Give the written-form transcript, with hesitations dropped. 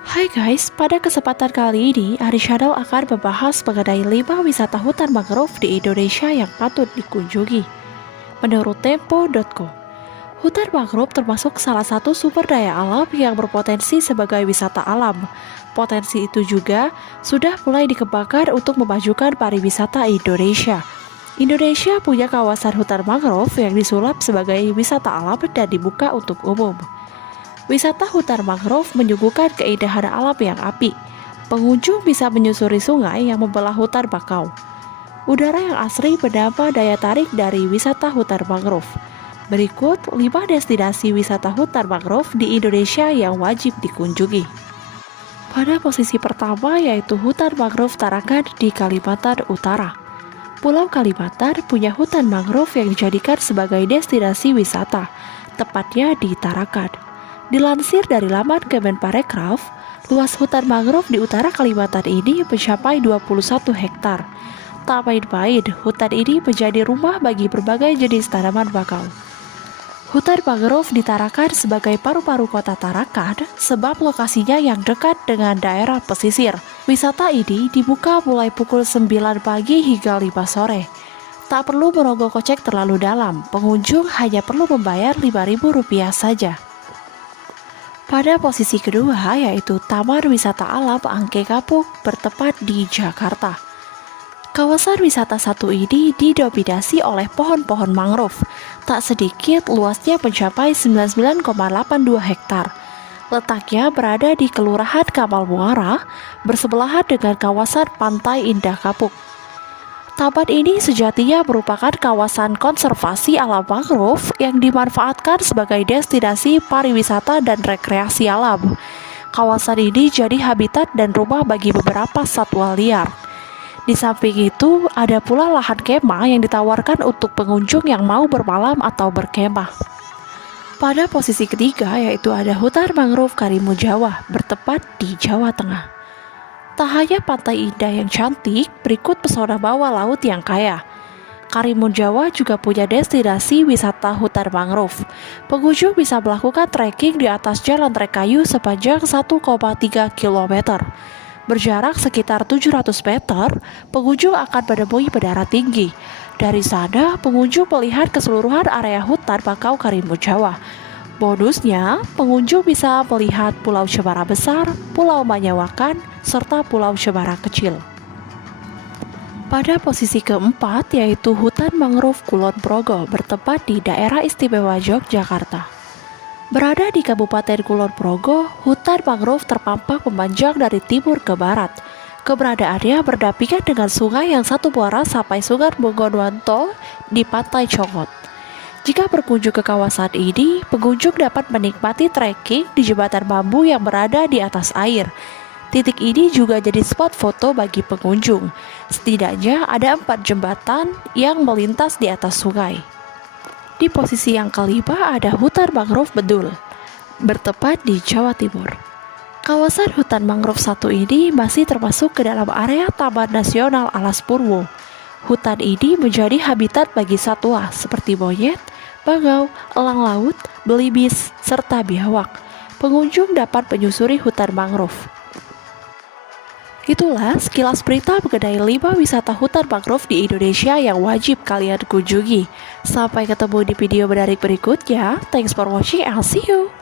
Hai guys, pada kesempatan kali ini, Ari Channel akan membahas mengenai 5 wisata hutan mangrove di Indonesia yang patut dikunjungi. Menurut Tempo.co, hutan mangrove termasuk salah satu sumber daya alam yang berpotensi sebagai wisata alam. Potensi itu juga sudah mulai dikembangkan untuk memajukan pariwisata Indonesia. Indonesia punya kawasan hutan mangrove yang disulap sebagai wisata alam dan dibuka untuk umum. Wisata hutan mangrove menyuguhkan keindahan alam yang apik. Pengunjung bisa menyusuri sungai yang membelah hutan bakau. Udara yang asri menambah daya tarik dari wisata hutan mangrove. Berikut 5 destinasi wisata hutan mangrove di Indonesia yang wajib dikunjungi. Pada posisi pertama yaitu hutan mangrove Tarakan di Kalimantan Utara. Pulau Kalimantan punya hutan mangrove yang dijadikan sebagai destinasi wisata, tepatnya di Tarakan. Dilansir dari laman Kemenparekraf, luas hutan mangrove di utara Kalimantan ini mencapai 21 hektar. Tak main-main, hutan ini menjadi rumah bagi berbagai jenis tanaman bakau. Hutan mangrove ditarakan sebagai paru-paru kota Tarakan sebab lokasinya yang dekat dengan daerah pesisir. Wisata ini dibuka mulai pukul 9 pagi hingga 5 sore. Tak perlu merogoh kocek terlalu dalam, pengunjung hanya perlu membayar Rp5.000 saja. Pada posisi kedua yaitu Taman Wisata Alam Angke Kapuk bertempat di Jakarta. Kawasan wisata satu ini didominasi oleh pohon-pohon mangrove. Tak sedikit luasnya mencapai 99,82 hektar. Letaknya berada di Kelurahan Kamal Muara, bersebelahan dengan kawasan Pantai Indah Kapuk. Taman ini sejatinya merupakan kawasan konservasi alam mangrove yang dimanfaatkan sebagai destinasi pariwisata dan rekreasi alam. Kawasan ini jadi habitat dan rumah bagi beberapa satwa liar. Di samping itu, ada pula lahan kemah yang ditawarkan untuk pengunjung yang mau bermalam atau berkemah. Pada posisi ketiga yaitu ada hutan mangrove Karimun Jawa, bertempat di Jawa Tengah. Tak hanya pantai indah yang cantik, berikut pesona bawah laut yang kaya. Karimun Jawa juga punya destinasi wisata hutan mangrove. Pengunjung bisa melakukan trekking di atas jalan trek kayu sepanjang 1,3 km. Berjarak sekitar 700 meter, pengunjung akan menemui menara tinggi. Dari sana, pengunjung melihat keseluruhan area hutan bakau Karimun Jawa. Bonusnya, pengunjung bisa melihat Pulau Cemara Besar, Pulau Manyawakan, serta Pulau Cemara Kecil. Pada posisi keempat yaitu hutan mangrove Kulon Progo bertempat di daerah istimewa Yogyakarta. Berada di Kabupaten Kulon Progo, hutan mangrove terpampang memanjang dari timur ke barat. Keberadaannya berdampingan dengan sungai yang satu muara sampai Sungai Bogonwanto di Pantai Congot. Jika berkunjung ke kawasan ini, pengunjung dapat menikmati trekking di jembatan bambu yang berada di atas air. Titik ini juga jadi spot foto bagi pengunjung. Setidaknya ada 4 jembatan yang melintas di atas sungai. Di posisi yang kelima ada hutan mangrove Bedul, bertempat di Jawa Timur. Kawasan hutan mangrove satu ini masih termasuk ke dalam area Taman Nasional Alas Purwo. Hutan ini menjadi habitat bagi satwa seperti monyet, bangau, elang laut, belibis, serta biawak. Pengunjung dapat menyusuri hutan mangrove. Itulah sekilas berita mengenai 5 wisata hutan mangrove di Indonesia yang wajib kalian kunjungi. Sampai ketemu di video menarik berikutnya. Thanks for watching and see you.